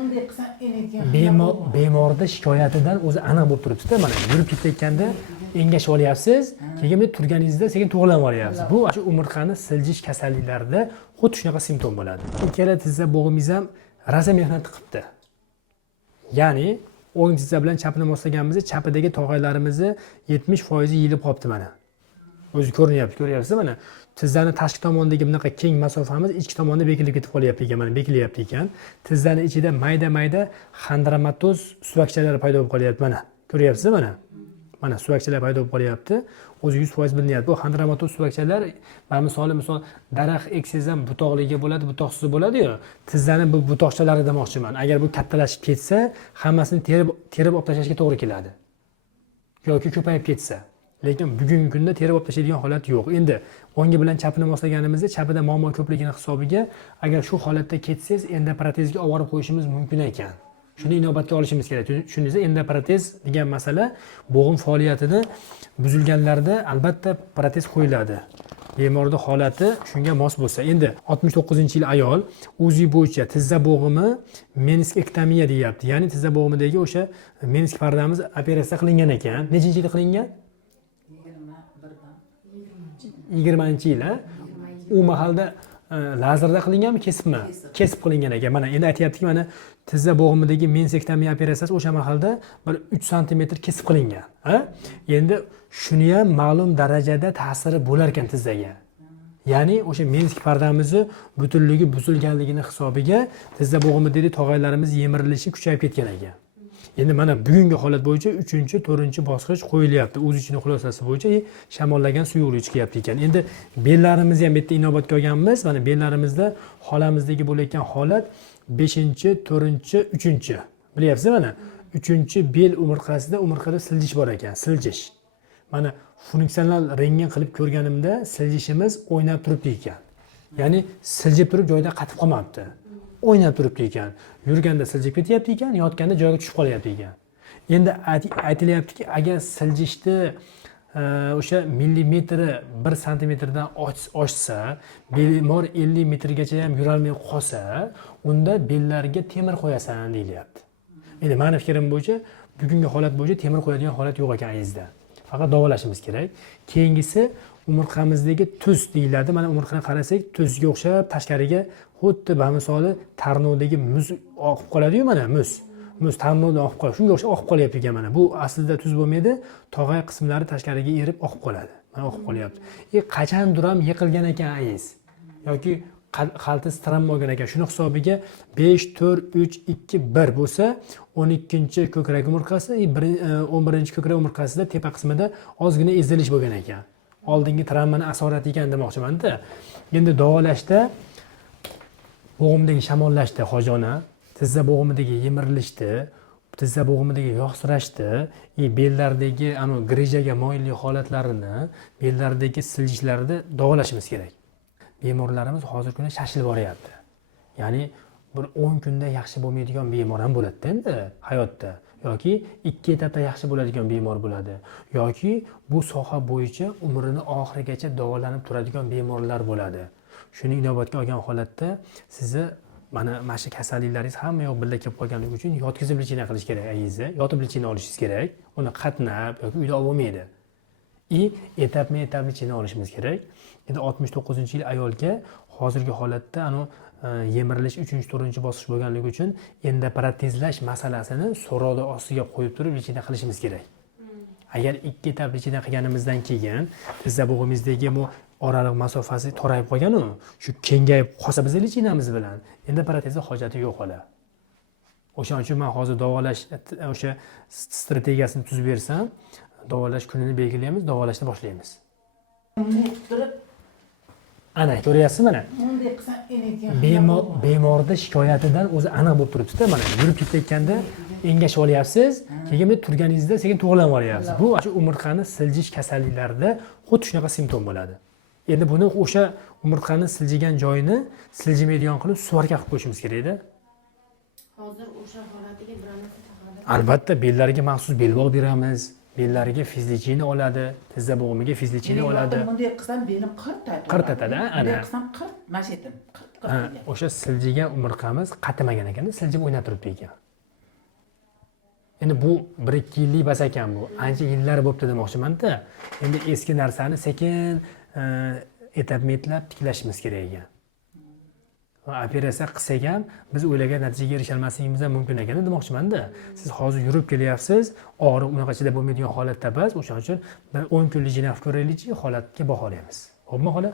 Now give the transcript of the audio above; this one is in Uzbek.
bunday qilsa enayotgan bemorda shikoyatidan o'zi aniq bo'lib turibdi-da. Mana yurib ketayotganda engashib olyapsiz, keyin bir turganingizda sekin to'g'lanib olyapsiz. Bu shu umurtqani siljish kasalliklarida xuddi shunaqa simptom bo'ladi. Ikkala tizza bo'g'imiz ham rosa mehnat qilibdi. Ya'ni o'ng tizza bilan chapni moslaganimizda chapidagi tog'aylarimizni 70% yilib qolibdi mana. O'zi ko'rinyapti, ko'ryapsiz mana. Tizzani tashqi tomondagi bunaqa keng masofamiz ichki tomonda bekilib ketib qolyapti ekan, mana bekilyapti ekan. Tizzani ichida mayda-mayda xandramatoz suvakchalar paydo bo'lib qolyapti mana. Ko'ryapsiz mana? Mana suvakchalar paydo bo'lib qolyapti. O'zi 100% bilinyapti. Bu xandramatoz suvakchalar, misol daraxt eksangiz ham butoqliga bo'ladi, butoqsiz bo'ladi-yu. Tizzani bu butoqchalari demoqchiman. Agar bu kattalashib ketsa, hammasini terib olib tashlashga to'g'ri keladi. Yoki ko'payib ketsa. Lekin bugungi kunda terib olib tashlaydigan holat yo'q. Endi o'ngi bilan chapni moslaganimizda chapida muammo ko'pligini hisobiga agar shu holatda ketsangiz, endoprotezga olib qo'yishimiz mumkin ekan. Shuni inobatga olishimiz kerak. Tushundingizmi? Endoprotez degan masala bo'g'im faoliyatini buzilganlarda albatta protez qo'yiladi. Bemorning holati shunga mos bo'lsa. Endi 69-yil ayol o'zi bo'yicha tizza bo'g'imi meniskektomiya deyapti. Ya'ni tizza bo'g'imidagi o'sha menisk pardamiz operatsiya qilingan ekan. Nechinchi yilda qilingan? 20-yil, ha? U mahalda lazerda qilinganmi, kesibmi? Kesib qilingan ekan. Mana endi aytayaptiki, mana tizza bo'g'imidagi menisektomiya operatsiyasi o'sha mahalda bir 3 sm kesib qilingan, ha? Endi shuni ham ma'lum darajada ta'siri bo'lar ekan tizzaga. Ya'ni o'sha menisk pardamizni butunligi buzilganligini hisobiga tizza bo'g'imidagi tog'aylarimiz yemirilishi kuchayib ketgan ekan. Endi mana bugungi holat bo'yicha 3-4-bosqich qo'yilyapti. O'z ichining xulosasi bo'yicha shamollagan suyuqlik chiqyapti ekan. Endi bellarimizni ham bu yerda inobatga olganmiz. Mana bellarimizda holamizdagi bo'layotgan holat 5-4-3. Bilyapsiz mana 3-bel umurtqada siljish bor ekan, siljish. Mana funksional rentgen qilib ko'rganimda siljishimiz o'ynab turibdi ekan. Ya'ni siljib turib joyida qatib qolmabdi. O'ynab turibdi ekan. Yurganda siljib ketyapti ekan, yotganda joyiga tushib qolyapti ekan. Endi aytilyaptiki, agar siljishni o'sha millimetri 1 santimetrdan oshsa, bemor 50 metrgacha ham yura olmay qolsa, unda bellarga temir qo'yasan deyilyapti. Endi meni fikrim bo'yicha bugungi holat bo'yicha temir qo'yadigan holat yo'q ekan ayizda. Faqat davolashimiz kerak. Keyingisi umurtqamizdagi tuz deyiladi. Mana umurtqani qarasak, tuzga o'xshab tashqariga xuddi bamisoli tarnovdagi muz oqib qoladi-yu, mana muz. Muz tarnovdan oqib qoladi. Shunga o'xshab oqib qolyapti ekan mana. Bu aslida tuz bo'lmaydi, tog'ay qismlari tashqariga erib oqib qoladi. Mana oqib qolyapti. Qachondir ham yiqilgan ekan ayiz. Yoki qaltis travma olgan ekan. Shuni hisobiga 5 4 3 2 1 bo'lsa, 12-ko'krak umurtqasi, 11-ko'krak umurtqasida tepa qismida ozgina ezilish bo'lgan ekan. Oldingi travmani asorati ekan demoqchiman-da. Endi davolashda bo'g'imdagi shamollashda hojona, tizza bo'g'imidagi yemirilishda, tizza bo'g'imidagi yog'sirashda, bellardagi grijaga moyillik holatlarini, bellardagi siljishlarda davolashimiz kerak. Bemorlarimiz hozirgi kunda shashilib boryapti. Ya'ni bir 10 kunda yaxshi bo'lmaydigan bemor ham bo'ladi endi hayotda. Yoki 2 etapda yaxshi bo'ladigan bemor bo'ladi. Yoki bu soha bo'yicha umrini oxirigacha davolanib turadigan bemorlar bo'ladi. Shuni inobatga olgan holatda sizni mana shu kasalliklaringiz hamma yoq birga kelib qolganligi uchun yotkizib lichina qilish kerak ayizda. Yotib lichina olishingiz kerak. Uni qatnab yoki uyda olib bo'lmaydi. Etapma-etap lichina olishimiz kerak. Endi 69-yil ayolga hozirgi holatda yemirilish 3-4-bosqich bo'lganligi uchun endoprotezlash masalasini so'rovda ostiga qo'yib turib lichina qilishimiz kerak. Agar 2 etap lichina qilganimizdan keyin tizza bo'g'imizdagi bu oraliq masofasi torayib qolgan-u, shu kengayib qolsa biz lichinamiz bilan endoprotezga hojati yo'q xola. O'shaning uchun men hozir davolash o'sha strategiyasini tuzib bersam, davolash kunini belgilaymiz, davolashni boshlaymiz. Ana ko'ryapsiz mana. Bunday qilsa enayotgan bemorda shikoyatidan o'zi aniq bo'lib turibdi-da. Mana yurib ketayotganda engashib olyapsiz, keyin turganingizda sekin to'g'lanib olyapsiz. Bu shu umurtqani siljish kasalliklarida xuddi shunaqa simptom bo'ladi. Endi buni o'sha umurtqani siljigan joyini siljimaydigan qilib suvarka qilib qo'yishimiz kerak-da. Hozir o'sha holatiga bir narsa taqadi. Albatta bellarga maxsus belbog' beramiz. bellariga fizlichini oladi, tizza bo'g'imiga fizlichini oladi. bunday qilsam belim qirtadi. Qirtatadi, ana. Bunday qilsam qirt mashetim. Ha, o'sha siljigan umurtqamiz qatimagan ekan, siljib o'ynab turibdi ekan. Endi bu 1-2 yillik bas ekan bu. Ancha yillar bo'pti demoqchiman-da. Endi eski narsani sekin etap-metlab tiklashimiz kerak ekan. Va operatsiya qilsak ham biz o'ylagan natijaga erisha olmasligimiz ham mumkin ekan demoqchiman-da. Siz hozir yurib kelyapsiz, og'riq unaqa chidab bo'lmaydigan holatda bas, o'shaning uchun bir 10 kunlik jinoyat ko'raylikchi, holatga baholaymiz. Xo'pmi, xola?